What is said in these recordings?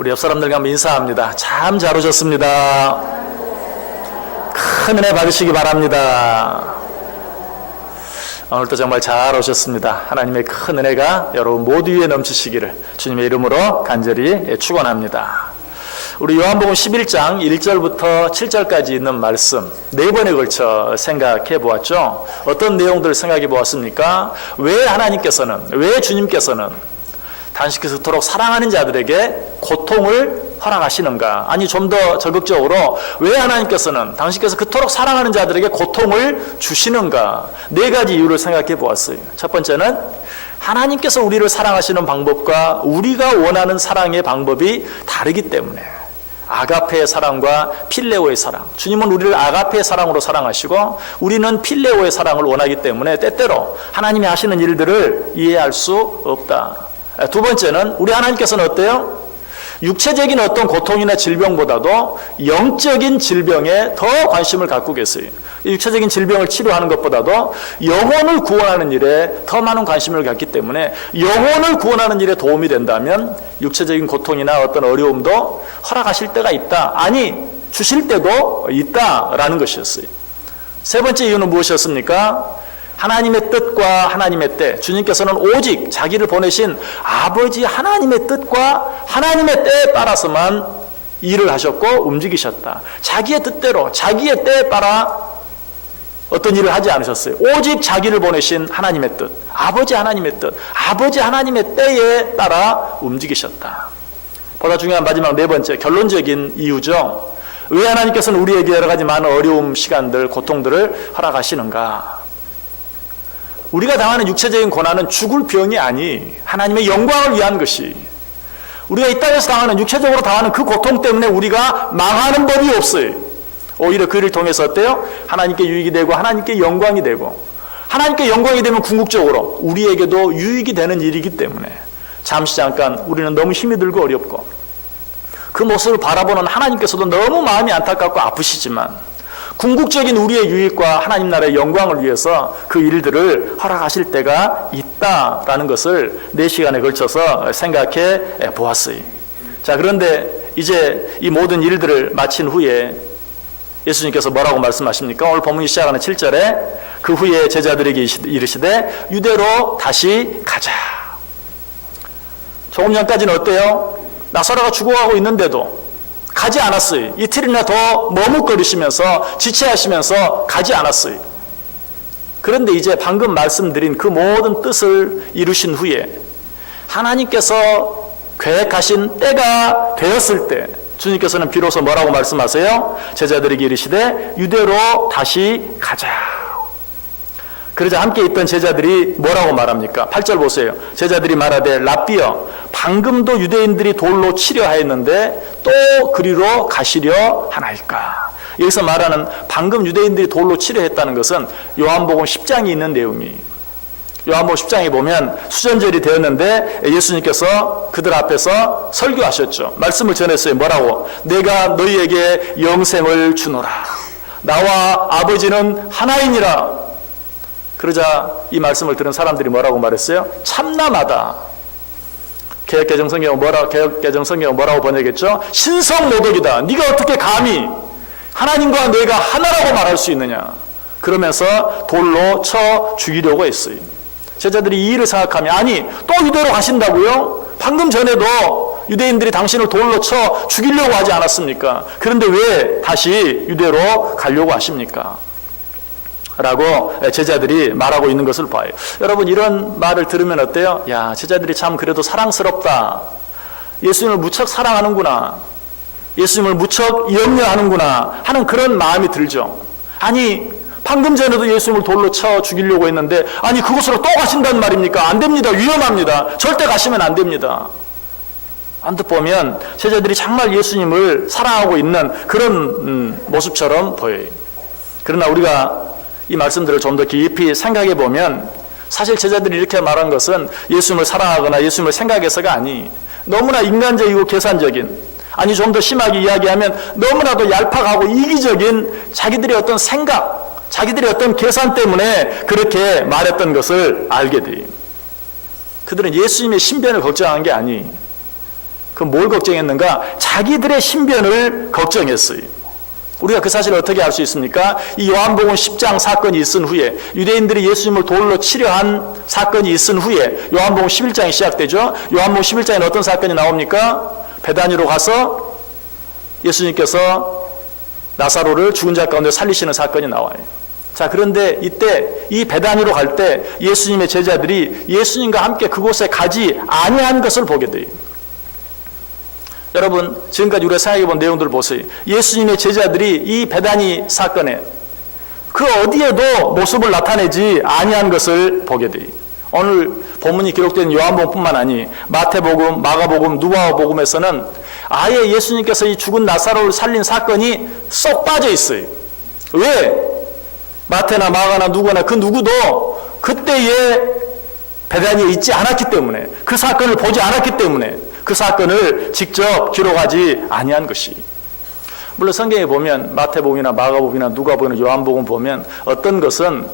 우리 옆 사람들과 한번 인사합니다. 참 잘 오셨습니다. 큰 은혜 받으시기 바랍니다. 오늘도 정말 잘 오셨습니다. 하나님의 큰 은혜가 여러분 모두 위에 넘치시기를 주님의 이름으로 간절히 축원합니다. 우리 요한복음 11장 1절부터 7절까지 있는 말씀 4번에 걸쳐 생각해 보았죠. 어떤 내용들을 생각해 보았습니까? 왜 하나님께서는, 왜 주님께서는 당신께서 그토록 사랑하는 자들에게 고통을 허락하시는가? 아니, 좀 더 적극적으로 왜 하나님께서는 당신께서 그토록 사랑하는 자들에게 고통을 주시는가? 4가지 이유를 생각해 보았어요. 첫 번째는 하나님께서 우리를 사랑하시는 방법과 우리가 원하는 사랑의 방법이 다르기 때문에, 아가페의 사랑과 필레오의 사랑. 주님은 우리를 아가페의 사랑으로 사랑하시고 우리는 필레오의 사랑을 원하기 때문에 때때로 하나님이 하시는 일들을 이해할 수 없다. 두 번째는 우리 하나님께서는 어때요? 육체적인 어떤 고통이나 질병보다도 영적인 질병에 더 관심을 갖고 계세요. 육체적인 질병을 치료하는 것보다도 영혼을 구원하는 일에 더 많은 관심을 갖기 때문에 영혼을 구원하는 일에 도움이 된다면 육체적인 고통이나 어떤 어려움도 허락하실 때가 있다. 아니, 주실 때도 있다라는 것이었어요. 세 번째 이유는 무엇이었습니까? 하나님의 뜻과 하나님의 때, 주님께서는 오직 자기를 보내신 아버지 하나님의 뜻과 하나님의 때에 따라서만 일을 하셨고 움직이셨다. 자기의 뜻대로, 자기의 때에 따라 어떤 일을 하지 않으셨어요. 오직 자기를 보내신 하나님의 뜻, 아버지 하나님의 뜻, 아버지 하나님의 때에 따라 움직이셨다. 보다 중요한 마지막 4번째, 결론적인 이유죠. 왜 하나님께서는 우리에게 여러 가지 많은 어려움, 시간들, 고통들을 허락하시는가? 우리가 당하는 육체적인 고난은 죽을 병이 아니 하나님의 영광을 위한 것이, 우리가 이 땅에서 당하는, 육체적으로 당하는 그 고통 때문에 우리가 망하는 법이 없어요. 오히려 그 일을 통해서 어때요? 하나님께 유익이 되고 하나님께 영광이 되고, 하나님께 영광이 되면 궁극적으로 우리에게도 유익이 되는 일이기 때문에 잠시 잠깐 우리는 너무 힘이 들고 어렵고 그 모습을 바라보는 하나님께서도 너무 마음이 안타깝고 아프시지만 궁극적인 우리의 유익과 하나님 나라의 영광을 위해서 그 일들을 허락하실 때가 있다라는 것을 4시간에 걸쳐서 생각해 보았어요. 자, 그런데 이제 이 모든 일들을 마친 후에 예수님께서 뭐라고 말씀하십니까? 오늘 본문이 시작하는 7절에 그 후에 제자들에게 이르시되 유대로 다시 가자. 조금 전까지는 어때요? 나사로가 죽어가고 있는데도 가지 않았어요. 이틀이나 더 머뭇거리시면서 지체하시면서 가지 않았어요. 그런데 이제 방금 말씀드린 그 모든 뜻을 이루신 후에 하나님께서 계획하신 때가 되었을 때 주님께서는 비로소 뭐라고 말씀하세요? 제자들에게 이르시되 유대로 다시 가자. 그러자 함께 있던 제자들이 뭐라고 말합니까? 8절 보세요. 제자들이 말하되 랍비여, 방금도 유대인들이 돌로 치려 하였는데 또 그리로 가시려 하나이까? 여기서 말하는 방금 유대인들이 돌로 치려 했다는 것은 요한복음 10장에 있는 내용이에요. 요한복음 10장에 보면 수전절이 되었는데 예수님께서 그들 앞에서 설교하셨죠. 말씀을 전했어요. 뭐라고? 내가 너희에게 영생을 주노라. 나와 아버지는 하나이니라. 그러자 이 말씀을 들은 사람들이 뭐라고 말했어요? 참남하다. 개혁개정 성경은 뭐라고 번역했죠? 신성모독이다. 네가 어떻게 감히 하나님과 내가 하나라고 말할 수 있느냐? 그러면서 돌로 쳐 죽이려고 했어요. 제자들이 이 일을 생각하면, 아니 또 유대로 가신다고요? 방금 전에도 유대인들이 당신을 돌로 쳐 죽이려고 하지 않았습니까? 그런데 왜 다시 유대로 가려고 하십니까? 라고 제자들이 말하고 있는 것을 봐요. 여러분, 이런 말을 들으면 어때요? 야, 제자들이 참 그래도 사랑스럽다. 예수님을 무척 사랑하는구나. 예수님을 무척 염려하는구나 하는 그런 마음이 들죠. 아니, 방금 전에도 예수님을 돌로 쳐 죽이려고 했는데, 아니 그곳으로 또 가신단 말입니까? 안 됩니다. 위험합니다. 절대 가시면 안 됩니다. 언뜻 보면 제자들이 정말 예수님을 사랑하고 있는 그런 모습처럼 보여요. 그러나 우리가 이 말씀들을 좀 더 깊이 생각해 보면 사실 제자들이 이렇게 말한 것은 예수님을 사랑하거나 예수님을 생각해서가 아니, 너무나 인간적이고 계산적인, 아니 좀 더 심하게 이야기하면 너무나도 얄팍하고 이기적인 자기들의 어떤 생각, 자기들의 어떤 계산 때문에 그렇게 말했던 것을 알게 돼요. 그들은 예수님의 신변을 걱정한 게 아니, 그럼 뭘 걱정했는가? 자기들의 신변을 걱정했어요. 우리가 그 사실을 어떻게 알 수 있습니까? 이 요한복음 10장 사건이 있은 후에, 유대인들이 예수님을 돌로 치려한 사건이 있은 후에 요한복음 11장이 시작되죠. 요한복음 11장에는 어떤 사건이 나옵니까? 베다니로 가서 예수님께서 나사로를 죽은 자 가운데 살리시는 사건이 나와요. 자, 그런데 이때 이 베다니로 갈 때 예수님의 제자들이 예수님과 함께 그곳에 가지 아니한 것을 보게 돼요. 여러분, 지금까지 우리가 생각해 본 내용들을 보세요. 예수님의 제자들이 이 베다니 사건에 그 어디에도 모습을 나타내지 아니한 것을 보게 돼요. 오늘 본문이 기록된 요한복음뿐만 아니 마태복음, 마가복음, 누가복음에서는 아예 예수님께서 이 죽은 나사로를 살린 사건이 쏙 빠져 있어요. 왜? 마태나 마가나 누구나 그 누구도 그때의 베다니에 있지 않았기 때문에, 그 사건을 보지 않았기 때문에 그 사건을 직접 기록하지 아니한 것이. 물론 성경에 보면 마태복음이나 마가복음이나 누가복음이나 요한복음 보면 어떤 것은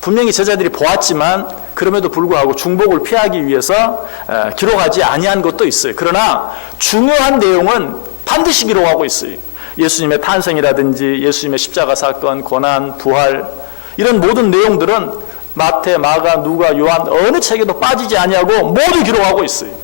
분명히 제자들이 보았지만 그럼에도 불구하고 중복을 피하기 위해서 기록하지 아니한 것도 있어요. 그러나 중요한 내용은 반드시 기록하고 있어요. 예수님의 탄생이라든지 예수님의 십자가 사건, 고난, 부활, 이런 모든 내용들은 마태, 마가, 누가, 요한 어느 책에도 빠지지 아니하고 모두 기록하고 있어요.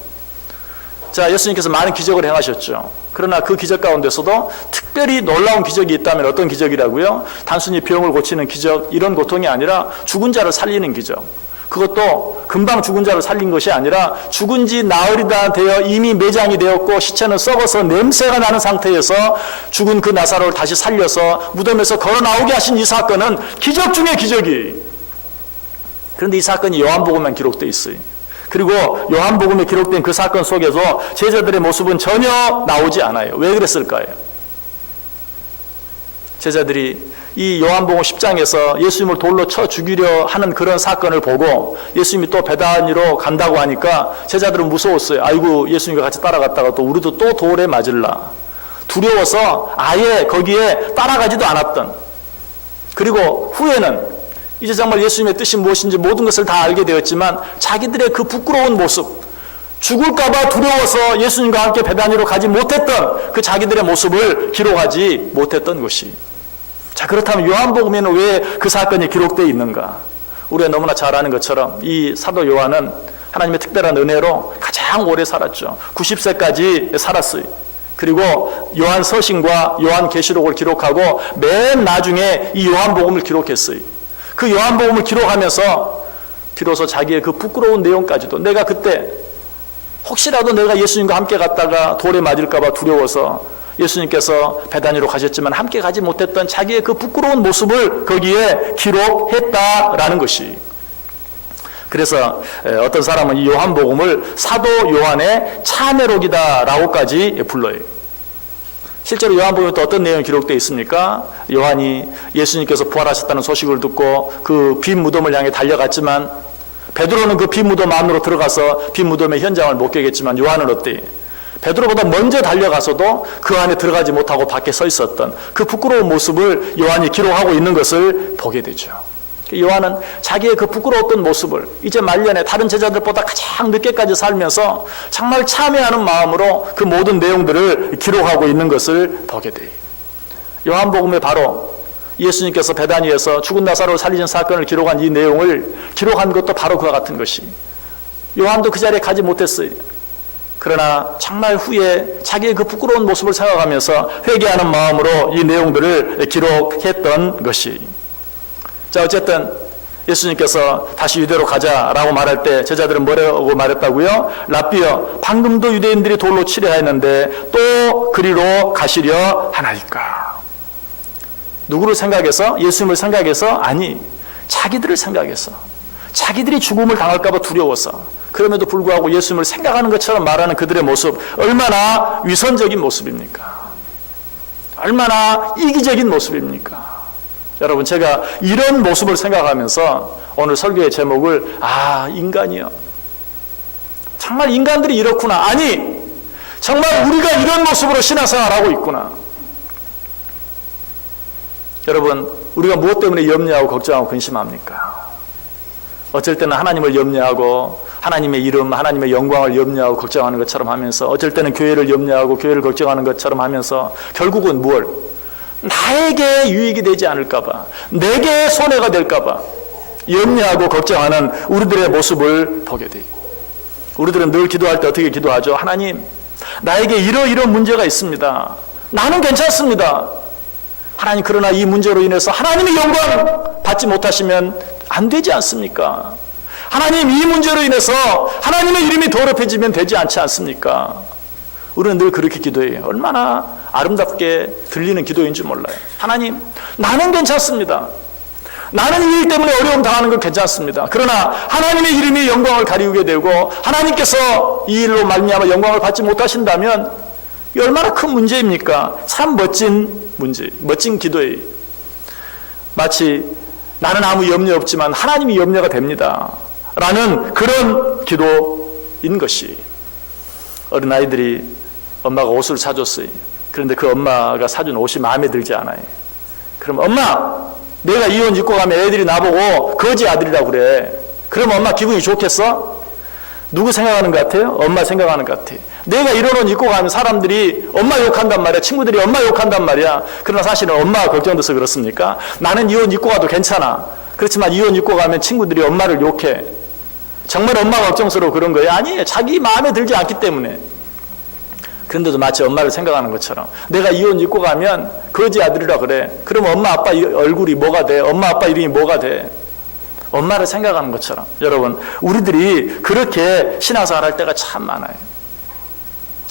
자, 예수님께서 많은 기적을 행하셨죠. 그러나 그 기적 가운데서도 특별히 놀라운 기적이 있다면 어떤 기적이라고요? 단순히 병을 고치는 기적, 이런 고통이 아니라 죽은 자를 살리는 기적. 그것도 금방 죽은 자를 살린 것이 아니라 죽은 지 나흘이나 되어 이미 매장이 되었고 시체는 썩어서 냄새가 나는 상태에서 죽은 그 나사로를 다시 살려서 무덤에서 걸어 나오게 하신 이 사건은 기적 중의 기적이에요. 그런데 이 사건이 요한복음만 기록되어 있어요. 그리고 요한복음에 기록된 그 사건 속에서 제자들의 모습은 전혀 나오지 않아요. 왜 그랬을까요? 제자들이 이 요한복음 10장에서 예수님을 돌로 쳐 죽이려 하는 그런 사건을 보고 예수님이 또 베다니로 간다고 하니까 제자들은 무서웠어요. 아이고, 예수님과 같이 따라갔다가 또 우리도 또 돌에 맞을라. 두려워서 아예 거기에 따라가지도 않았던. 그리고 후에는 이제 정말 예수님의 뜻이 무엇인지 모든 것을 다 알게 되었지만 자기들의 그 부끄러운 모습, 죽을까봐 두려워서 예수님과 함께 베다니로 가지 못했던 그 자기들의 모습을 기록하지 못했던 것이. 자, 그렇다면 요한복음에는 왜 그 사건이 기록되어 있는가? 우리가 너무나 잘 아는 것처럼 이 사도 요한은 하나님의 특별한 은혜로 가장 오래 살았죠. 90세까지 살았어요. 그리고 요한 서신과 요한 계시록을 기록하고 맨 나중에 이 요한복음을 기록했어요. 그 요한복음을 기록하면서 비로소 자기의 그 부끄러운 내용까지도, 내가 그때 혹시라도 내가 예수님과 함께 갔다가 돌에 맞을까봐 두려워서 예수님께서 베다니로 가셨지만 함께 가지 못했던 자기의 그 부끄러운 모습을 거기에 기록했다라는 것이. 그래서 어떤 사람은 이 요한복음을 사도 요한의 참회록이다라고까지 불러요. 실제로 요한복음에 또 어떤 내용이 기록되어 있습니까? 요한이 예수님께서 부활하셨다는 소식을 듣고 그 빈 무덤을 향해 달려갔지만 베드로는 그 빈 무덤 안으로 들어가서 빈 무덤의 현장을 목격했지만 요한은 어때요? 베드로보다 먼저 달려가서도 그 안에 들어가지 못하고 밖에 서 있었던 그 부끄러운 모습을 요한이 기록하고 있는 것을 보게 되죠. 요한은 자기의 그 부끄러웠던 모습을 이제 말년에 다른 제자들보다 가장 늦게까지 살면서 정말 참회하는 마음으로 그 모든 내용들을 기록하고 있는 것을 보게 돼요. 요한복음에 바로 예수님께서 베다니에서 죽은 나사로를 살리신 사건을 기록한 이 내용을 기록한 것도 바로 그와 같은 것이. 요한도 그 자리에 가지 못했어요. 그러나 정말 후에 자기의 그 부끄러운 모습을 생각하면서 회개하는 마음으로 이 내용들을 기록했던 것이. 자, 어쨌든 예수님께서 다시 유대로 가자라고 말할 때 제자들은 뭐라고 말했다고요? 랍비여, 방금도 유대인들이 돌로 치려 했는데 또 그리로 가시려 하나이까. 누구를 생각해서? 예수님을 생각해서? 아니, 자기들을 생각해서. 자기들이 죽음을 당할까 봐 두려워서. 그럼에도 불구하고 예수님을 생각하는 것처럼 말하는 그들의 모습, 얼마나 위선적인 모습입니까? 얼마나 이기적인 모습입니까? 여러분, 제가 이런 모습을 생각하면서 오늘 설교의 제목을 인간이요. 정말 인간들이 이렇구나. 아니, 정말 우리가 이런 모습으로 신앙생활하고 있구나. 여러분, 우리가 무엇 때문에 염려하고 걱정하고 근심합니까? 어쩔 때는 하나님을 염려하고 하나님의 이름, 하나님의 영광을 염려하고 걱정하는 것처럼 하면서, 어쩔 때는 교회를 염려하고 교회를 걱정하는 것처럼 하면서, 결국은 뭘? 나에게 유익이 되지 않을까 봐, 내게 손해가 될까 봐 염려하고 걱정하는 우리들의 모습을 보게 돼요. 우리들은 늘 기도할 때 어떻게 기도하죠? 하나님, 나에게 이런 문제가 있습니다. 나는 괜찮습니다. 하나님, 그러나 이 문제로 인해서 하나님의 영광 받지 못하시면 안 되지 않습니까? 하나님, 이 문제로 인해서 하나님의 이름이 더럽혀지면 되지 않지 않습니까? 우리는 늘 그렇게 기도해요. 얼마나 아름답게 들리는 기도인 줄 몰라요. 하나님, 나는 괜찮습니다. 나는 이 일 때문에 어려움 당하는 건 괜찮습니다. 그러나 하나님의 이름이 영광을 가리우게 되고 하나님께서 이 일로 말미암아 영광을 받지 못하신다면 이 얼마나 큰 문제입니까? 참 멋진 문제, 멋진 기도예요. 마치 나는 아무 염려 없지만 하나님이 염려가 됩니다 라는 그런 기도인 것이. 어린아이들이 엄마가 옷을 사줬어요. 그런데 그 엄마가 사준 옷이 마음에 들지 않아요. 그럼 엄마, 내가 이 옷 입고 가면 애들이 나보고 거지 아들이라고 그래. 그럼 엄마 기분이 좋겠어? 누구 생각하는 것 같아요? 엄마 생각하는 것 같아요. 내가 이런 옷 입고 가면 사람들이 엄마 욕한단 말이야. 친구들이 엄마 욕한단 말이야. 그러나 사실은 엄마가 걱정돼서 그렇습니까? 나는 이 옷 입고 가도 괜찮아. 그렇지만 이 옷 입고 가면 친구들이 엄마를 욕해. 정말 엄마가 걱정스러워 그런 거예요? 아니에요. 자기 마음에 들지 않기 때문에. 그런데도 마치 엄마를 생각하는 것처럼 내가 이 옷 입고 가면 거지 아들이라 그래. 그럼 엄마 아빠 얼굴이 뭐가 돼? 엄마 아빠 이름이 뭐가 돼? 엄마를 생각하는 것처럼. 여러분, 우리들이 그렇게 신앙생활 할 때가 참 많아요.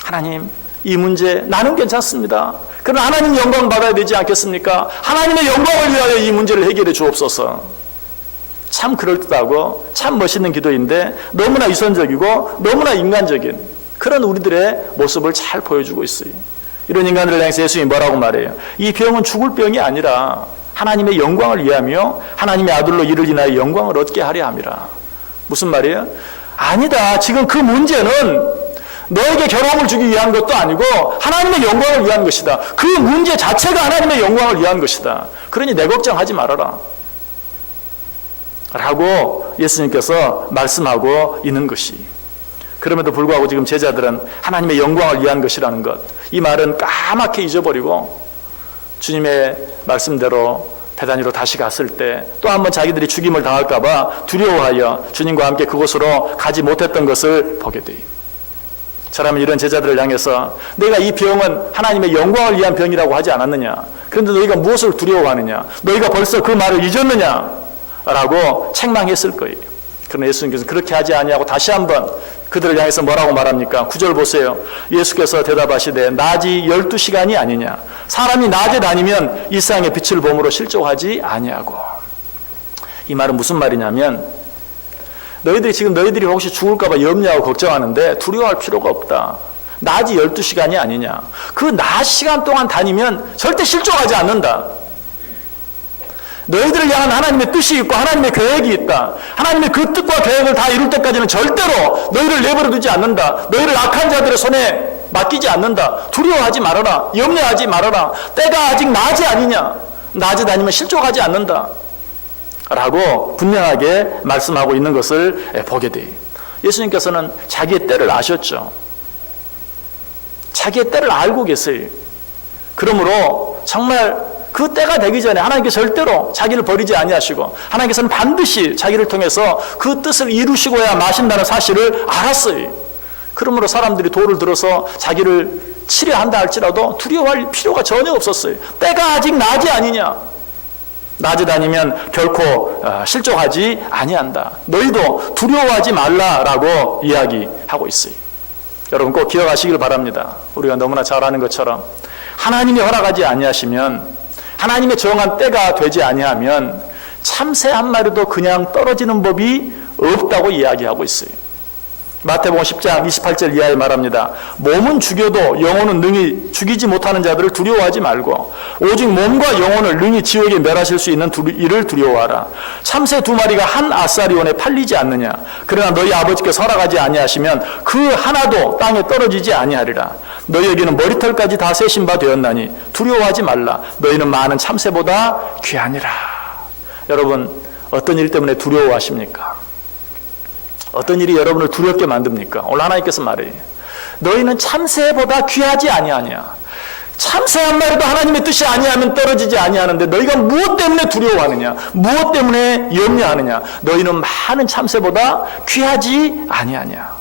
하나님, 이 문제 나는 괜찮습니다. 그러나 하나님 영광 받아야 되지 않겠습니까? 하나님의 영광을 위하여 이 문제를 해결해 주옵소서. 참 그럴듯하고 참 멋있는 기도인데 너무나 이선적이고 너무나 인간적인 그런 우리들의 모습을 잘 보여주고 있어요. 이런 인간들을 향해서 예수님이 뭐라고 말해요? 이 병은 죽을 병이 아니라 하나님의 영광을 위하며 하나님의 아들로 이를 인하여 영광을 얻게 하려 함이라. 무슨 말이에요? 아니다. 지금 그 문제는 너에게 괴로움을 주기 위한 것도 아니고 하나님의 영광을 위한 것이다. 그 문제 자체가 하나님의 영광을 위한 것이다. 그러니 내 걱정하지 말아라 라고 예수님께서 말씀하고 있는 것이. 그럼에도 불구하고 지금 제자들은 하나님의 영광을 위한 것이라는 것, 이 말은 까맣게 잊어버리고 주님의 말씀대로 베다니로 다시 갔을 때 또 한번 자기들이 죽임을 당할까 봐 두려워하여 주님과 함께 그곳으로 가지 못했던 것을 보게 돼요. 저라면 이런 제자들을 향해서 내가 이 병은 하나님의 영광을 위한 병이라고 하지 않았느냐? 그런데 너희가 무엇을 두려워하느냐? 너희가 벌써 그 말을 잊었느냐? 라고 책망했을 거예요. 그러나 예수님께서 그렇게 하지 아니하고 다시 한번 그들을 향해서 뭐라고 말합니까? 9절 보세요. 예수께서 대답하시되 낮이 12시간이 아니냐? 사람이 낮에 다니면 이 세상의 빛을 봄으로 실족하지 아니하고. 이 말은 무슨 말이냐면 너희들이 혹시 죽을까 봐 염려하고 걱정하는데 두려워할 필요가 없다. 낮이 12시간이 아니냐? 그 낮 시간 동안 다니면 절대 실족하지 않는다. 너희들을 향한 하나님의 뜻이 있고 하나님의 계획이 있다. 하나님의 그 뜻과 계획을 다 이룰 때까지는 절대로 너희를 내버려 두지 않는다. 너희를 악한 자들의 손에 맡기지 않는다. 두려워하지 말아라. 염려하지 말아라. 때가 아직 낮이 아니냐. 낮에 다니면 실족하지 않는다 라고 분명하게 말씀하고 있는 것을 보게 돼요. 예수님께서는 자기의 때를 아셨죠. 자기의 때를 알고 계세요. 그러므로 정말 그 때가 되기 전에 하나님께서 절대로 자기를 버리지 아니하시고 하나님께서는 반드시 자기를 통해서 그 뜻을 이루시고야 마신다는 사실을 알았어요. 그러므로 사람들이 돌을 들어서 자기를 치려 한다 할지라도 두려워할 필요가 전혀 없었어요. 때가 아직 낮이 아니냐. 낮에 다니면 결코 실족하지 아니한다. 너희도 두려워하지 말라라고 이야기하고 있어요. 여러분 꼭 기억하시길 바랍니다. 우리가 너무나 잘 아는 것처럼 하나님이 허락하지 아니하시면, 하나님의 정한 때가 되지 아니하면 참새 한 마리도 그냥 떨어지는 법이 없다고 이야기하고 있어요. 마태복음 10장 28절 이하에 말합니다. 몸은 죽여도 영혼은 능히 죽이지 못하는 자들을 두려워하지 말고 오직 몸과 영혼을 능히 지옥에 멸하실 수 있는 이를 두려워하라. 참새 2마리가 한 아사리온에 팔리지 않느냐. 그러나 너희 아버지께서 허락하지 아니하시면 그 하나도 땅에 떨어지지 아니하리라. 너희에게는 머리털까지 다 세신 바 되었나니 두려워하지 말라. 너희는 많은 참새보다 귀하니라. 여러분, 어떤 일 때문에 두려워하십니까? 어떤 일이 여러분을 두렵게 만듭니까? 오늘 하나님께서 말해요. 너희는 참새보다 귀하지 아니하냐. 참새 한 마리도 하나님의 뜻이 아니하면 떨어지지 아니하는데 너희가 무엇 때문에 두려워하느냐? 무엇 때문에 염려하느냐? 너희는 많은 참새보다 귀하지 아니하냐.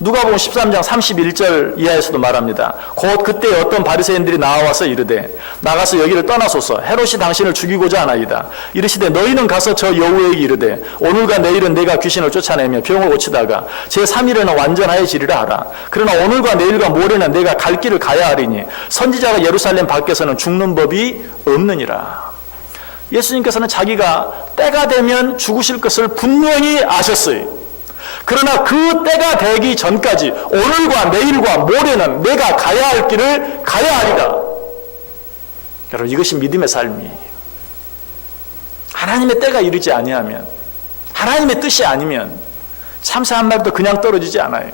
누가복음 13장 31절 이하에서도 말합니다. 곧 그때 어떤 바리새인들이 나와서 이르되 나가서 여기를 떠나소서. 헤롯이 당신을 죽이고자 하나이다. 이르시되 너희는 가서 저 여우에게 이르되 오늘과 내일은 내가 귀신을 쫓아내며 병을 고치다가 제3일에는 완전하여지리라 하라. 그러나 오늘과 내일과 모레는 내가 갈 길을 가야 하리니 선지자가 예루살렘 밖에서는 죽는 법이 없느니라. 예수님께서는 자기가 때가 되면 죽으실 것을 분명히 아셨어요. 그러나 그 때가 되기 전까지 오늘과 내일과 모레는 내가 가야 할 길을 가야 하리라. 여러분, 이것이 믿음의 삶이에요. 하나님의 때가 이르지 아니하면, 하나님의 뜻이 아니면 참새 한 마리도 그냥 떨어지지 않아요.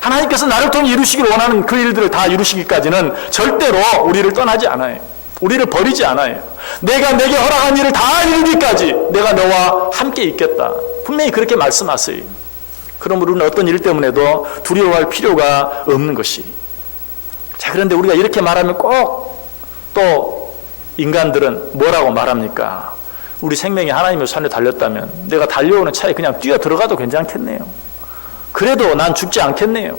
하나님께서 나를 통해 이루시길 원하는 그 일들을 다 이루시기까지는 절대로 우리를 떠나지 않아요. 우리를 버리지 않아요. 내가 내게 허락한 일을 다 이루기까지 내가 너와 함께 있겠다. 분명히 그렇게 말씀하세요. 그러므로 우리는 어떤 일 때문에도 두려워할 필요가 없는 것이. 자, 그런데 우리가 이렇게 말하면 꼭 또 인간들은 뭐라고 말합니까? 우리 생명이 하나님의 손에 달렸다면 내가 달려오는 차에 그냥 뛰어 들어가도 괜찮겠네요. 그래도 난 죽지 않겠네요.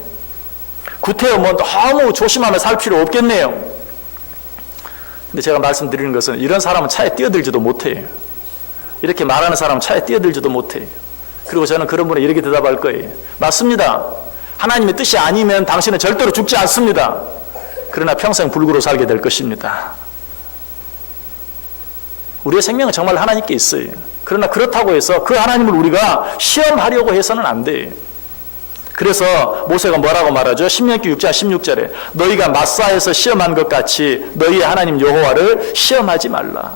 구태여 뭐 너무 조심하며 살 필요 없겠네요. 근데 제가 말씀드리는 것은 이런 사람은 차에 뛰어들지도 못해요. 이렇게 말하는 사람은 차에 뛰어들지도 못해요. 그리고 저는 그런 분에 이렇게 대답할 거예요. 맞습니다. 하나님의 뜻이 아니면 당신은 절대로 죽지 않습니다. 그러나 평생 불구로 살게 될 것입니다. 우리의 생명은 정말 하나님께 있어요. 그러나 그렇다고 해서 그 하나님을 우리가 시험하려고 해서는 안 돼요. 그래서 모세가 뭐라고 말하죠? 신명기 6장 16절에 너희가 마사에서 시험한 것 같이 너희의 하나님 여호와를 시험하지 말라.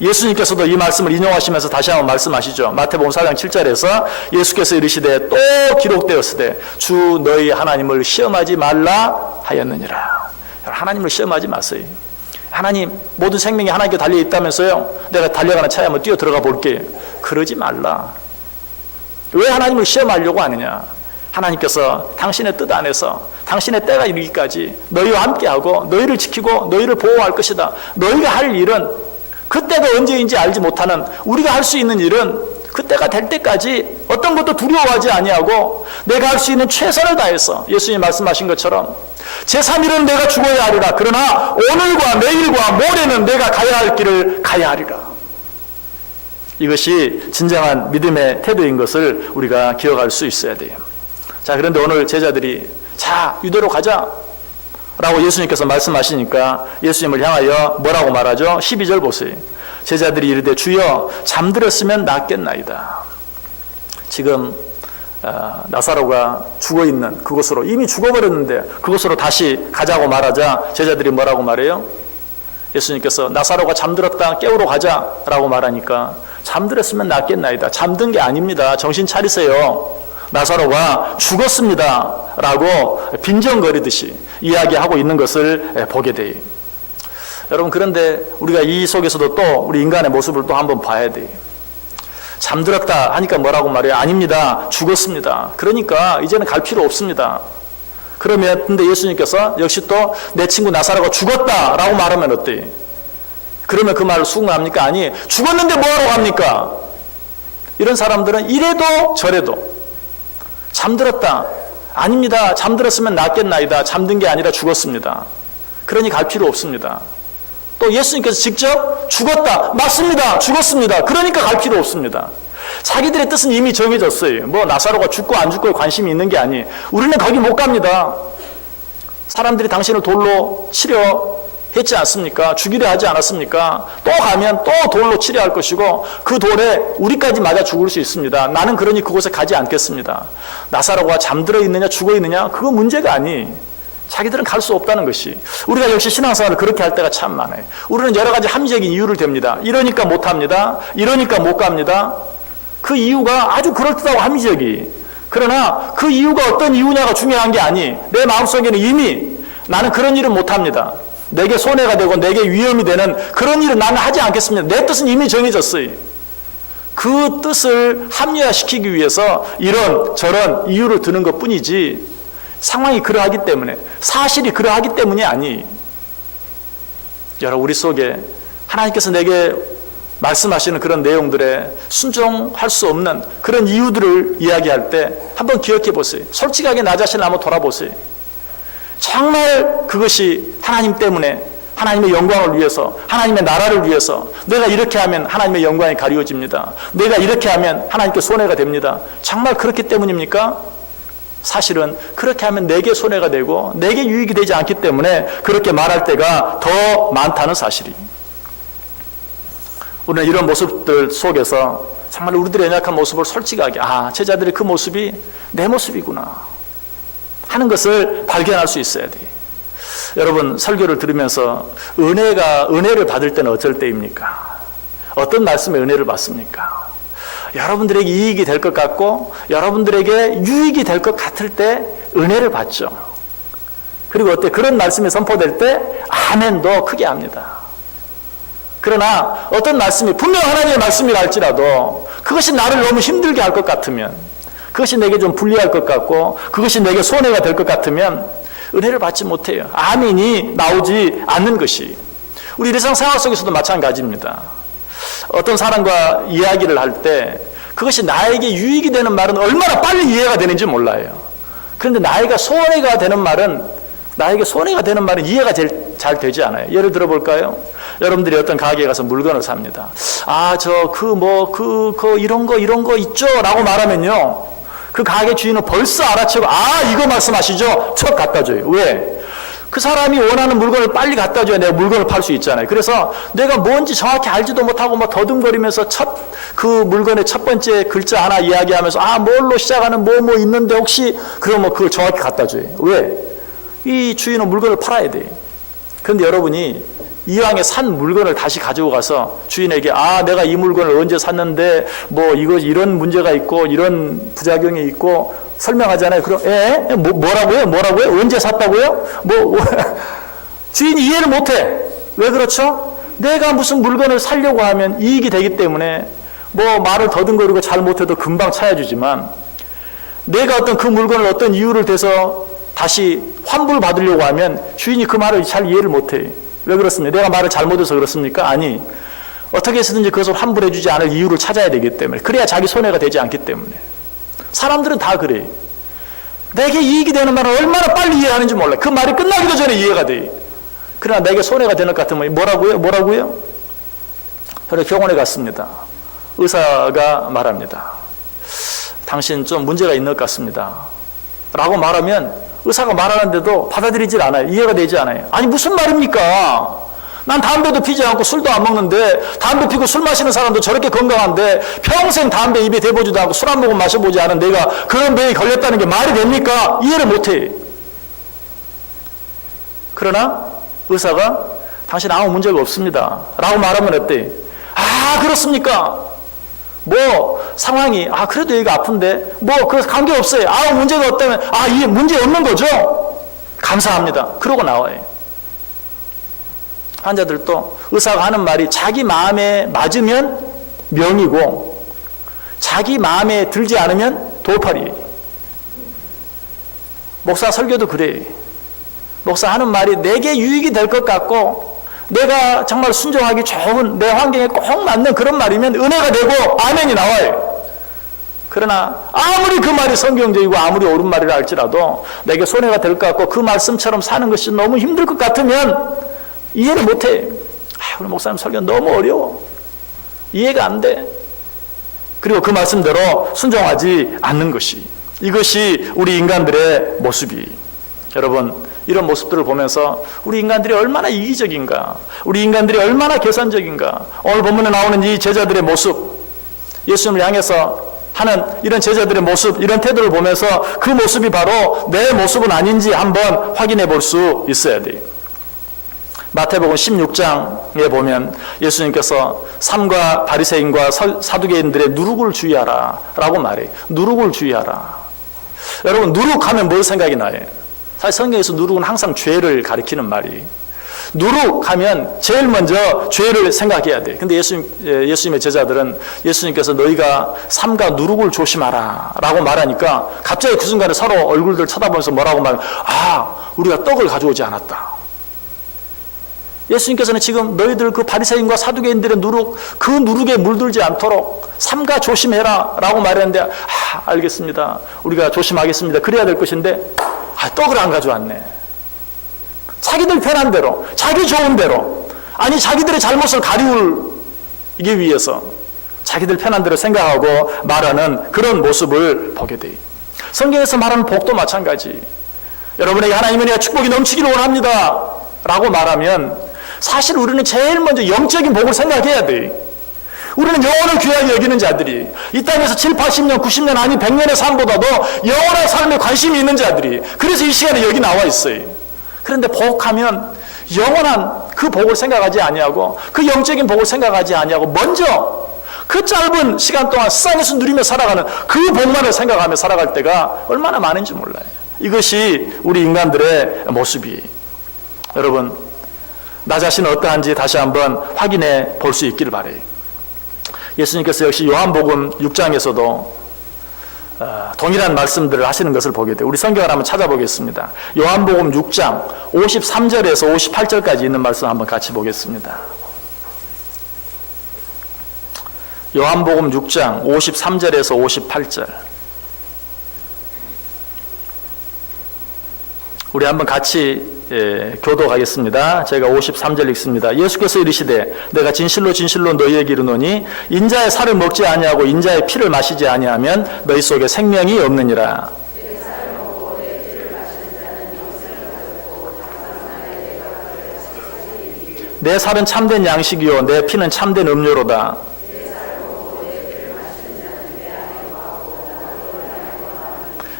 예수님께서도 이 말씀을 인용하시면서 다시 한번 말씀하시죠. 마태복음 4장 7절에서 예수께서 이르시되 또 기록되었으되 주 너희 하나님을 시험하지 말라 하였느니라. 하나님을 시험하지 마세요. 하나님, 모든 생명이 하나님께 달려있다면서요. 내가 달려가는 차에 한번 뛰어 들어가 볼게. 그러지 말라. 왜 하나님을 시험하려고 하느냐? 하나님께서 당신의 뜻 안에서 당신의 때가 이르기까지 너희와 함께하고 너희를 지키고 너희를 보호할 것이다. 너희가 할 일은 그때가 언제인지 알지 못하는 우리가 할 수 있는 일은 그때가 될 때까지 어떤 것도 두려워하지 아니하고 내가 할 수 있는 최선을 다해서 예수님이 말씀하신 것처럼 제3일은 내가 죽어야 하리라. 그러나 오늘과 내일과 모레는 내가 가야 할 길을 가야 하리라. 이것이 진정한 믿음의 태도인 것을 우리가 기억할 수 있어야 돼요. 자, 그런데 오늘 제자들이 자, 유대로 가자 라고 예수님께서 말씀하시니까 예수님을 향하여 뭐라고 말하죠? 12절 보세요. 제자들이 이르되 주여 잠들었으면 낫겠나이다. 지금 나사로가 죽어있는 그곳으로, 이미 죽어버렸는데 그곳으로 다시 가자고 말하자 제자들이 뭐라고 말해요? 예수님께서 나사로가 잠들었다 깨우러 가자라고 말하니까 잠들었으면 낫겠나이다. 잠든 게 아닙니다. 정신 차리세요. 나사로가 죽었습니다 라고 빈정거리듯이 이야기하고 있는 것을 보게 돼요. 여러분, 그런데 우리가 이 속에서도 또 우리 인간의 모습을 또 한번 봐야 돼요. 잠들었다 하니까 뭐라고 말해요? 아닙니다. 죽었습니다. 그러니까 이제는 갈 필요 없습니다. 그러면 근데 예수님께서 역시 또 내 친구 나사로가 죽었다 라고 말하면 어때요? 그러면 그 말을 수긍합니까? 아니, 죽었는데 뭐하러 갑니까? 이런 사람들은 이래도 저래도 잠들었다. 아닙니다. 잠들었으면 낫겠나이다. 잠든 게 아니라 죽었습니다. 그러니 갈 필요 없습니다. 또 예수님께서 직접 죽었다. 맞습니다. 죽었습니다. 그러니까 갈 필요 없습니다. 자기들의 뜻은 이미 정해졌어요. 뭐 나사로가 죽고 안 죽고에 관심이 있는 게 아니에요. 우리는 거기 못 갑니다. 사람들이 당신을 돌로 치려했지 않습니까? 죽이려 하지 않았습니까? 또 가면 또 돌로 치려할 것이고 그 돌에 우리까지 맞아 죽을 수 있습니다. 나는 그러니 그곳에 가지 않겠습니다. 나사로가 잠들어 있느냐 죽어 있느냐 그거 문제가 아니에요. 자기들은 갈 수 없다는 것이. 우리가 역시 신앙생활을 그렇게 할 때가 참 많아요. 우리는 여러 가지 합리적인 이유를 댑니다. 이러니까 못합니다. 이러니까 못 갑니다. 그 이유가 아주 그럴듯하고 합리적이. 그러나 그 이유가 어떤 이유냐가 중요한 게 아니. 내 마음속에는 이미 나는 그런 일은 못합니다. 내게 손해가 되고 내게 위험이 되는 그런 일은 나는 하지 않겠습니다. 내 뜻은 이미 정해졌어요. 그 뜻을 합리화시키기 위해서 이런 저런 이유를 드는 것 뿐이지 상황이 그러하기 때문에, 사실이 그러하기 때문이 아니. 여러분, 우리 속에 하나님께서 내게 말씀하시는 그런 내용들에 순종할 수 없는 그런 이유들을 이야기할 때 한번 기억해 보세요. 솔직하게 나 자신을 한번 돌아보세요. 정말 그것이 하나님 때문에, 하나님의 영광을 위해서, 하나님의 나라를 위해서, 내가 이렇게 하면 하나님의 영광이 가리워집니다, 내가 이렇게 하면 하나님께 손해가 됩니다, 정말 그렇기 때문입니까? 사실은 그렇게 하면 내게 손해가 되고 내게 유익이 되지 않기 때문에 그렇게 말할 때가 더 많다는 사실이. 우리는 이런 모습들 속에서 정말 우리들의 연약한 모습을 솔직하게, 제자들의 그 모습이 내 모습이구나 하는 것을 발견할 수 있어야 돼. 여러분, 설교를 들으면서 은혜를 받을 때는 어쩔 때입니까? 어떤 말씀에 은혜를 받습니까? 여러분들에게 이익이 될 것 같고 여러분들에게 유익이 될 것 같을 때 은혜를 받죠. 그리고 그런 말씀이 선포될 때 아멘도 크게 합니다. 그러나 어떤 말씀이 분명 하나님의 말씀이라 할지라도 그것이 나를 너무 힘들게 할 것 같으면, 그것이 내게 좀 불리할 것 같고 그것이 내게 손해가 될 것 같으면 은혜를 받지 못해요. 아멘이 나오지 않는 것이 우리 일상 생활 속에서도 마찬가지입니다. 어떤 사람과 이야기를 할 때 그것이 나에게 유익이 되는 말은 얼마나 빨리 이해가 되는지 몰라요. 그런데 나에게 손해가 되는 말은 이해가 잘 되지 않아요. 예를 들어 볼까요? 여러분들이 어떤 가게에 가서 물건을 삽니다. 이런 거 있죠? 라고 말하면요, 그 가게 주인은 벌써 알아채고, 이거 말씀하시죠? 척 갖다 줘요. 왜? 그 사람이 원하는 물건을 빨리 갖다 줘야 내가 물건을 팔 수 있잖아요. 그래서 내가 뭔지 정확히 알지도 못하고 막 더듬거리면서 그 물건의 첫 번째 글자 하나 이야기하면서 뭘로 시작하는 뭐 있는데 혹시 그러면 그걸 정확히 갖다 줘요. 왜? 이 주인은 물건을 팔아야 돼. 그런데 여러분이 이왕에 산 물건을 다시 가지고 가서 주인에게 내가 이 물건을 언제 샀는데 이거 이런 문제가 있고 이런 부작용이 있고 설명하잖아요. 그럼 뭐라고요? 언제 샀다고요? 주인이 이해를 못해. 왜 그렇죠? 내가 무슨 물건을 사려고 하면 이익이 되기 때문에 말을 더듬거리고 잘 못해도 금방 찾아주지만, 내가 어떤 그 물건을 어떤 이유를 대서 다시 환불 받으려고 하면 주인이 그 말을 잘 이해를 못해. 왜 그렇습니까? 내가 말을 잘못해서 그렇습니까? 아니, 어떻게 해서든지 그것을 환불해주지 않을 이유를 찾아야 되기 때문에, 그래야 자기 손해가 되지 않기 때문에. 사람들은 다 그래. 내게 이익이 되는 말은 얼마나 빨리 이해하는지 몰라. 그 말이 끝나기도 전에 이해가 돼. 그러나 내게 손해가 되는 것 같으면 뭐라고요? 저는 병원에 갔습니다. 의사가 말합니다. 당신 좀 문제가 있는 것 같습니다 라고 말하면 의사가 말하는데도 받아들이질 않아요. 이해가 되지 않아요. 아니, 무슨 말입니까? 난 담배도 피지 않고 술도 안 먹는데, 담배 피고 술 마시는 사람도 저렇게 건강한데 평생 담배 입에 대보지도 않고 술 한 모금 마셔보지 않은 내가 그런 병에 걸렸다는 게 말이 됩니까? 이해를 못해. 그러나 의사가 당신 아무 문제가 없습니다 라고 말하면 어때? 그렇습니까? 상황이 그래도 얘가 아픈데 그래서 관계없어요. 문제가 없다면 이게 문제 없는 거죠? 감사합니다. 그러고 나와요. 환자들도 의사가 하는 말이 자기 마음에 맞으면 명이고 자기 마음에 들지 않으면 돌팔이에요. 목사 설교도 그래요. 목사 하는 말이 내게 유익이 될 것 같고 내가 정말 순종하기 좋은 내 환경에 꼭 맞는 그런 말이면 은혜가 되고 아멘이 나와요. 그러나 아무리 그 말이 성경적이고 아무리 옳은 말이라 할지라도 내게 손해가 될 것 같고 그 말씀처럼 사는 것이 너무 힘들 것 같으면 이해를 못해. 우리 목사님 설교 너무 어려워. 이해가 안 돼. 그리고 그 말씀대로 순종하지 않는 것이, 이것이 우리 인간들의 모습이. 여러분, 이런 모습들을 보면서 우리 인간들이 얼마나 이기적인가, 우리 인간들이 얼마나 계산적인가. 오늘 본문에 나오는 이 제자들의 모습, 예수님을 향해서 하는 이런 제자들의 모습, 이런 태도를 보면서 그 모습이 바로 내 모습은 아닌지 한번 확인해 볼 수 있어야 돼요. 마태복음 16장에 보면 예수님께서 삼가 바리새인과 사두개인들의 누룩을 주의하라 라고 말해요. 누룩을 주의하라. 여러분, 누룩하면 뭘 생각이 나요? 사실 성경에서 누룩은 항상 죄를 가리키는 말이. 누룩하면 제일 먼저 죄를 생각해야 돼. 근데 예수님의 제자들은 예수님께서 너희가 삼가 누룩을 조심하라 라고 말하니까 갑자기 그 순간에 서로 얼굴들 쳐다보면서 뭐라고 말하면 우리가 떡을 가져오지 않았다. 예수님께서는 지금 너희들 그 바리새인과 사두개인들의 누룩, 그 누룩에 물들지 않도록 삼가 조심해라 라고 말했는데 알겠습니다. 우리가 조심하겠습니다. 그래야 될 것인데 떡을 안 가져왔네. 자기들 편한 대로, 자기 좋은 대로, 아니 자기들의 잘못을 가리우기 위해서 자기들 편한 대로 생각하고 말하는 그런 모습을 보게 돼요. 성경에서 말하는 복도 마찬가지. 여러분에게 하나님의 은혜와 축복이 넘치기를 원합니다 라고 말하면 사실 우리는 제일 먼저 영적인 복을 생각해야 돼. 우리는 영혼을 귀하게 여기는 자들이 이 땅에서 7, 80년, 90년 아니 100년의 삶보다도 영원한 삶에 관심이 있는 자들이 그래서 이 시간에 여기 나와 있어요. 그런데 복하면 영원한 그 복을 생각하지 아니하고 그 영적인 복을 생각하지 아니하고 먼저 그 짧은 시간 동안 세상에서 누리며 살아가는 그 복만을 생각하며 살아갈 때가 얼마나 많은지 몰라요. 이것이 우리 인간들의 모습이에요. 여러분, 나 자신은 어떠한지 다시 한번 확인해 볼 수 있기를 바라요. 예수님께서 역시 요한복음 6장에서도 동일한 말씀들을 하시는 것을 보게 돼요. 우리 성경을 한번 찾아보겠습니다. 요한복음 6장 53절에서 58절까지 있는 말씀 한번 같이 보겠습니다. 요한복음 6장 53절에서 58절. 우리 한번 같이 교도하겠습니다. 제가 53절 읽습니다. 예수께서 이르시되 내가 진실로 진실로 너희에게 이르노니 인자의 살을 먹지 아니하고 인자의 피를 마시지 아니하면 너희 속에 생명이 없느니라. 내 살은 참된 양식이요 내 피는 참된 음료로다.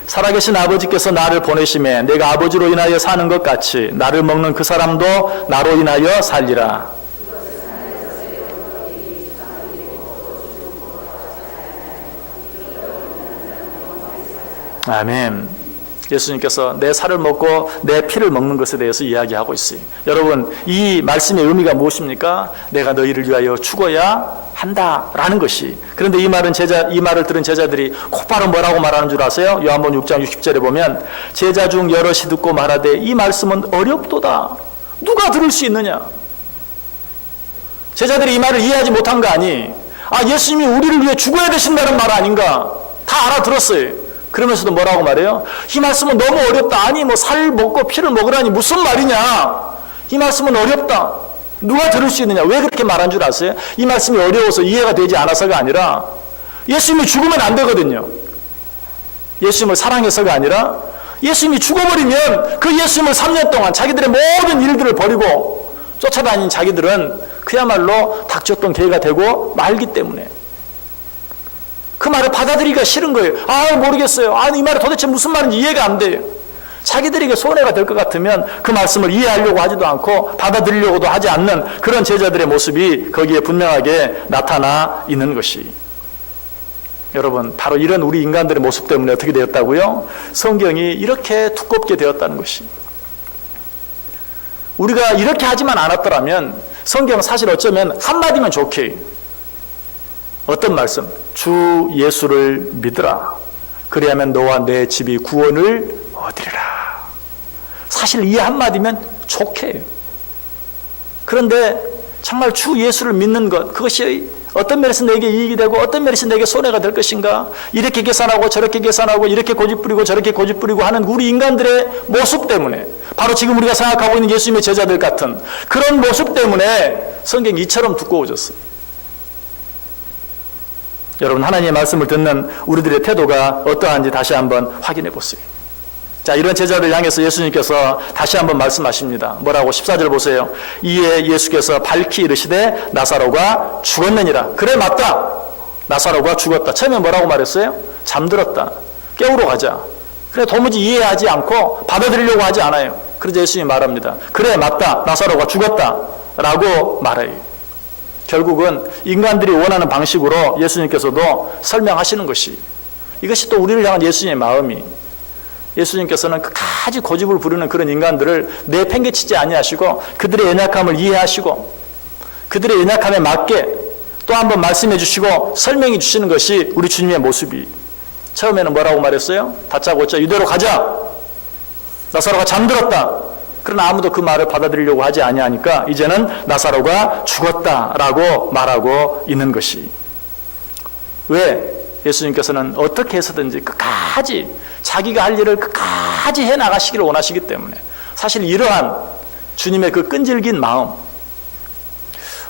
살아계신 아버지께서 나를 보내심에 내가 아버지로 인하여 사는 것 같이 나를 먹는 그 사람도 나로 인하여 살리라. 아멘. 예수님께서 내 살을 먹고 내 피를 먹는 것에 대해서 이야기하고 있어요. 여러분, 이 말씀의 의미가 무엇입니까? 내가 너희를 위하여 죽어야 한다라는 것이. 그런데 이 말을 들은 제자들이 곧바로 뭐라고 말하는 줄 아세요? 요한복음 6장 60절에 보면 제자 중 여럿이 듣고 말하되 이 말씀은 어렵도다. 누가 들을 수 있느냐? 제자들이 이 말을 이해하지 못한 거 아니? 예수님이 우리를 위해 죽어야 되신다는 말 아닌가? 다 알아들었어요. 그러면서도 뭐라고 말해요? 이 말씀은 너무 어렵다. 아니 살 먹고 피를 먹으라니 무슨 말이냐? 이 말씀은 어렵다. 누가 들을 수 있느냐? 왜 그렇게 말한 줄 아세요? 이 말씀이 어려워서 이해가 되지 않아서가 아니라 예수님이 죽으면 안 되거든요. 예수님을 사랑해서가 아니라 예수님이 죽어버리면 그 예수님을 3년 동안 자기들의 모든 일들을 버리고 쫓아다닌 자기들은 그야말로 닥쳤던 개가 되고 말기 때문에 그 말을 받아들이기가 싫은 거예요. 모르겠어요. 이 말이 도대체 무슨 말인지 이해가 안 돼요. 자기들에게 손해가 될 것 같으면 그 말씀을 이해하려고 하지도 않고 받아들이려고도 하지 않는 그런 제자들의 모습이 거기에 분명하게 나타나 있는 것이. 여러분, 바로 이런 우리 인간들의 모습 때문에 어떻게 되었다고요? 성경이 이렇게 두껍게 되었다는 것이. 우리가 이렇게 하지만 않았더라면 성경은 사실 어쩌면 한마디면 좋게. 어떤 말씀? 주 예수를 믿으라. 그리하면 너와 내 집이 구원을 얻으리라. 사실 이 한마디면 좋게. 그런데 정말 주 예수를 믿는 것, 그것이 어떤 면에서 내게 이익이 되고 어떤 면에서 내게 손해가 될 것인가? 이렇게 계산하고 저렇게 계산하고 이렇게 고집부리고 저렇게 고집부리고 하는 우리 인간들의 모습 때문에, 바로 지금 우리가 생각하고 있는 예수님의 제자들 같은 그런 모습 때문에 성경이 이처럼 두꺼워졌어요. 여러분, 하나님의 말씀을 듣는 우리들의 태도가 어떠한지 다시 한번 확인해 보세요. 자, 이런 제자들 향해서 예수님께서 다시 한번 말씀하십니다. 뭐라고? 14절 보세요. 이에 예수께서 밝히 이르시되 나사로가 죽었느니라. 그래, 맞다. 나사로가 죽었다. 처음에 뭐라고 말했어요? 잠들었다. 깨우러 가자. 그래, 도무지 이해하지 않고 받아들이려고 하지 않아요. 그래서 예수님이 말합니다. 그래, 맞다. 나사로가 죽었다. 라고 말해요. 결국은 인간들이 원하는 방식으로 예수님께서도 설명하시는 것이, 이것이 또 우리를 향한 예수님의 마음이, 예수님께서는 끝까지 고집을 부리는 그런 인간들을 내팽개치지 아니하시고 그들의 연약함을 이해하시고 그들의 연약함에 맞게 또 한 번 말씀해 주시고 설명해 주시는 것이 우리 주님의 모습이. 처음에는 뭐라고 말했어요? 다짜고짜 이대로 가자. 나사로가 잠들었다. 그러나 아무도 그 말을 받아들이려고 하지 아니하니까 이제는 나사로가 죽었다라고 말하고 있는 것이. 왜? 예수님께서는 어떻게 해서든지 끝까지 자기가 할 일을 끝까지 해나가시기를 원하시기 때문에 사실 이러한 주님의 그 끈질긴 마음,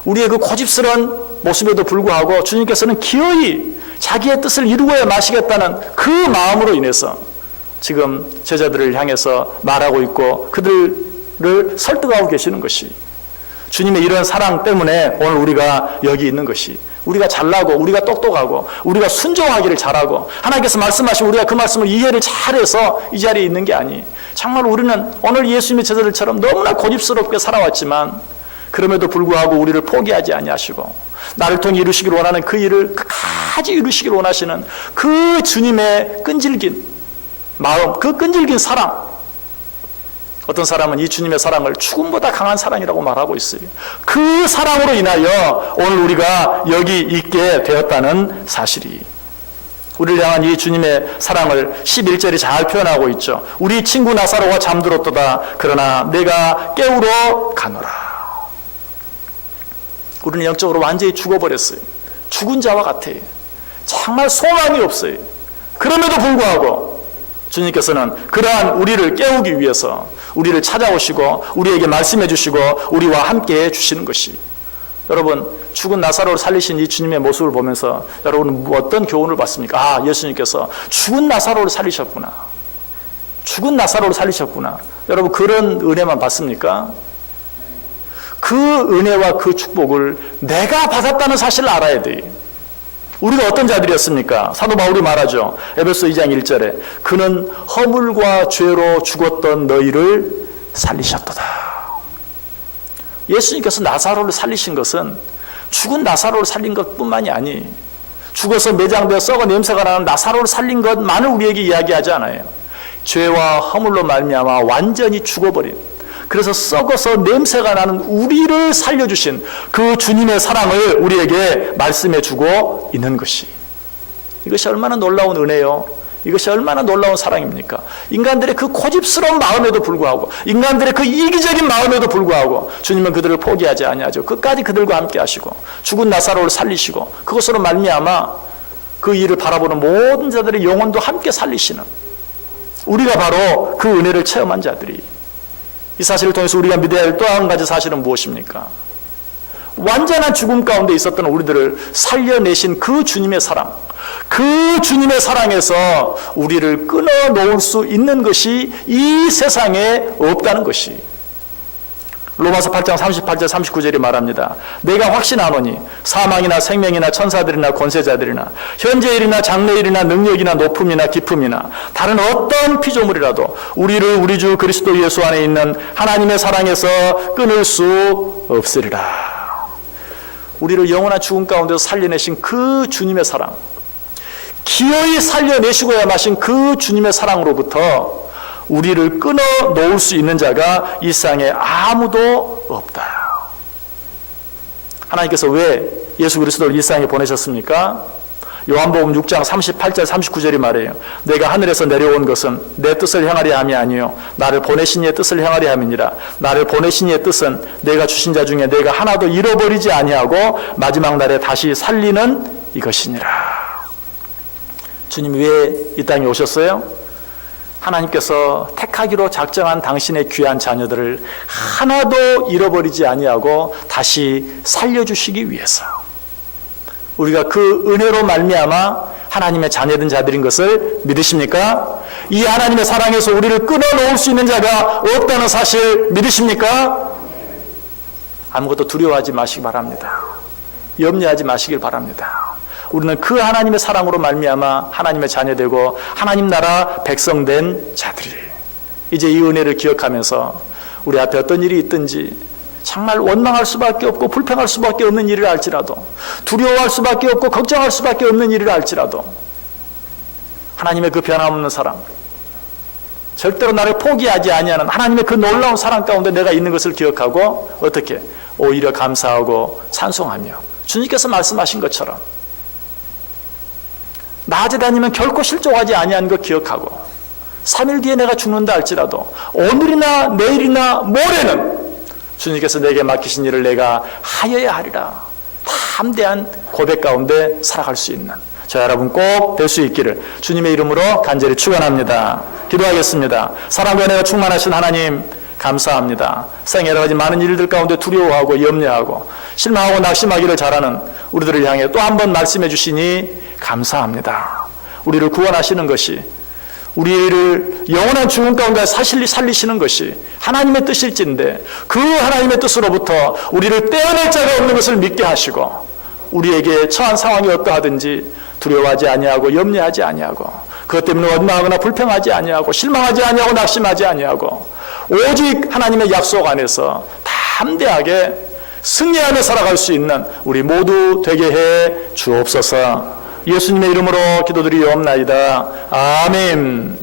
우리의 그 고집스러운 모습에도 불구하고 주님께서는 기어이 자기의 뜻을 이루어야 마시겠다는 그 마음으로 인해서 지금 제자들을 향해서 말하고 있고 그들을 설득하고 계시는 것이, 주님의 이런 사랑 때문에 오늘 우리가 여기 있는 것이, 우리가 잘나고 우리가 똑똑하고 우리가 순종하기를 잘하고 하나님께서 말씀하시면 우리가 그 말씀을 이해를 잘해서 이 자리에 있는 게 아니, 정말 우리는 오늘 예수님의 제자들처럼 너무나 고집스럽게 살아왔지만 그럼에도 불구하고 우리를 포기하지 아니하시고 나를 통해 이루시기를 원하는 그 일을 끝까지 이루시기를 원하시는 그 주님의 끈질긴 마음, 그 끈질긴 사랑. 어떤 사람은 이 주님의 사랑을 죽음보다 강한 사랑이라고 말하고 있어요. 그 사랑으로 인하여 오늘 우리가 여기 있게 되었다는 사실이, 우리를 향한 이 주님의 사랑을 11절이 잘 표현하고 있죠. 우리 친구 나사로가 잠들었도다. 그러나 내가 깨우러 가노라. 우리는 영적으로 완전히 죽어버렸어요. 죽은 자와 같아요. 정말 소망이 없어요. 그럼에도 불구하고 주님께서는 그러한 우리를 깨우기 위해서 우리를 찾아오시고 우리에게 말씀해 주시고 우리와 함께 해 주시는 것이, 여러분 죽은 나사로를 살리신 이 주님의 모습을 보면서 여러분은 어떤 교훈을 받습니까? 아, 예수님께서 죽은 나사로를 살리셨구나. 죽은 나사로를 살리셨구나. 여러분 그런 은혜만 받습니까? 그 은혜와 그 축복을 내가 받았다는 사실을 알아야 돼요. 우리가 어떤 자들이었습니까? 사도 바울이 말하죠. 에베소 2장 1절에 그는 허물과 죄로 죽었던 너희를 살리셨도다. 예수님께서 나사로를 살리신 것은 죽은 나사로를 살린 것뿐만이 아니, 죽어서 매장되어 썩어 냄새가 나는 나사로를 살린 것만을 우리에게 이야기하지 않아요. 죄와 허물로 말미암아 완전히 죽어버린, 그래서 썩어서 냄새가 나는 우리를 살려주신 그 주님의 사랑을 우리에게 말씀해주고 있는 것이, 이것이 얼마나 놀라운 은혜요. 이것이 얼마나 놀라운 사랑입니까? 인간들의 그 고집스러운 마음에도 불구하고, 인간들의 그 이기적인 마음에도 불구하고 주님은 그들을 포기하지 아니하죠. 끝까지 그들과 함께 하시고 죽은 나사로를 살리시고 그것으로 말미암아 그 일을 바라보는 모든 자들의 영혼도 함께 살리시는, 우리가 바로 그 은혜를 체험한 자들이, 이 사실을 통해서 우리가 믿어야 할 또 한 가지 사실은 무엇입니까? 완전한 죽음 가운데 있었던 우리들을 살려내신 그 주님의 사랑, 그 주님의 사랑에서 우리를 끊어놓을 수 있는 것이 이 세상에 없다는 것이, 로마서 8장 38절 39절이 말합니다. 내가 확신하노니 사망이나 생명이나 천사들이나 권세자들이나 현재일이나 장래일이나 능력이나 높음이나 깊음이나 다른 어떤 피조물이라도 우리를 우리 주 그리스도 예수 안에 있는 하나님의 사랑에서 끊을 수 없으리라. 우리를 영원한 죽음 가운데서 살려내신 그 주님의 사랑, 기어이 살려내시고야 마신 그 주님의 사랑으로부터 우리를 끊어 놓을 수 있는 자가 이 세상에 아무도 없다. 하나님께서 왜 예수 그리스도를 이 세상에 보내셨습니까? 요한복음 6장 38절 39절이 말해요. 내가 하늘에서 내려온 것은 내 뜻을 행하려 함이 아니요 나를 보내신 이의 뜻을 행하려 함이니라. 나를 보내신 이의 뜻은 내가 주신 자 중에 내가 하나도 잃어버리지 아니하고 마지막 날에 다시 살리는 이것이니라. 주님이 왜 이 땅에 오셨어요? 하나님께서 택하기로 작정한 당신의 귀한 자녀들을 하나도 잃어버리지 아니하고 다시 살려주시기 위해서, 우리가 그 은혜로 말미암아 하나님의 자녀된 자들인 것을 믿으십니까? 이 하나님의 사랑에서 우리를 끊어놓을 수 있는 자가 없다는 사실 믿으십니까? 아무것도 두려워하지 마시기 바랍니다. 염려하지 마시길 바랍니다. 우리는 그 하나님의 사랑으로 말미암아 하나님의 자녀되고 하나님 나라 백성된 자들이, 이제 이 은혜를 기억하면서 우리 앞에 어떤 일이 있든지 정말 원망할 수밖에 없고 불평할 수밖에 없는 일을 알지라도, 두려워할 수밖에 없고 걱정할 수밖에 없는 일을 알지라도 하나님의 그 변함없는 사랑, 절대로 나를 포기하지 아니하는 하나님의 그 놀라운 사랑 가운데 내가 있는 것을 기억하고 어떻게? 오히려 감사하고 찬송하며 주님께서 말씀하신 것처럼 낮에 다니면 결코 실족하지 아니한 것 기억하고 3일 뒤에 내가 죽는다 할지라도 오늘이나 내일이나 모레는 주님께서 내게 맡기신 일을 내가 하여야 하리라. 담대한 고백 가운데 살아갈 수 있는 저 여러분 꼭 될 수 있기를 주님의 이름으로 간절히 축원합니다. 기도하겠습니다. 사랑과 은혜가 충만하신 하나님 감사합니다. 세상에 여러 가지 많은 일들 가운데 두려워하고 염려하고 실망하고 낙심하기를 잘하는 우리들을 향해 또 한 번 말씀해 주시니 감사합니다. 우리를 구원하시는 것이 우리를 영원한 죽음 가운데 살리시는 것이 하나님의 뜻일진데 그 하나님의 뜻으로부터 우리를 떼어낼 자가 없는 것을 믿게 하시고 우리에게 처한 상황이 어떠하든지 두려워하지 아니하고 염려하지 아니하고 그것 때문에 원망하거나 불평하지 아니하고 실망하지 아니하고 낙심하지 아니하고 오직 하나님의 약속 안에서 담대하게 승리하며 살아갈 수 있는 우리 모두 되게 해 주옵소서. 예수님의 이름으로 기도드리옵나이다. 아멘.